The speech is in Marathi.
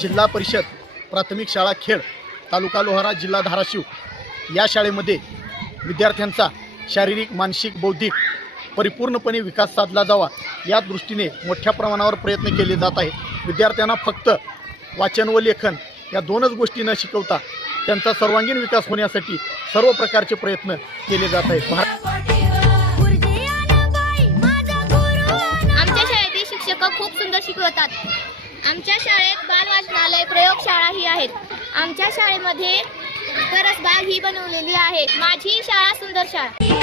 जिल्हा परिषद प्राथमिक शाळा खेड, तालुका लोहारा, जिल्हा धाराशिव या शाळेमध्ये विद्यार्थ्यांचा शारीरिक, मानसिक, बौद्धिक परिपूर्णपणे विकास साधला जावा या दृष्टीने मोठ्या प्रमाणावर प्रयत्न केले जात आहेत। विद्यार्थ्यांना फक्त वाचन व लेखन या दोनच गोष्टी न शिकवता त्यांचा सर्वांगीण विकास होण्यासाठी सर्व प्रकारचे प्रयत्न केले जात आहेत। आमच्या शाळेतील शिक्षक खूप सुंदर शिकवतात। आमच्या शाळेत बालवाचनालय, प्रयोगशाळाही आहेत। आमच्या शाळेमध्ये परसबाग ही बनवलेली आहे। माझी शाळा सुंदर शाळा।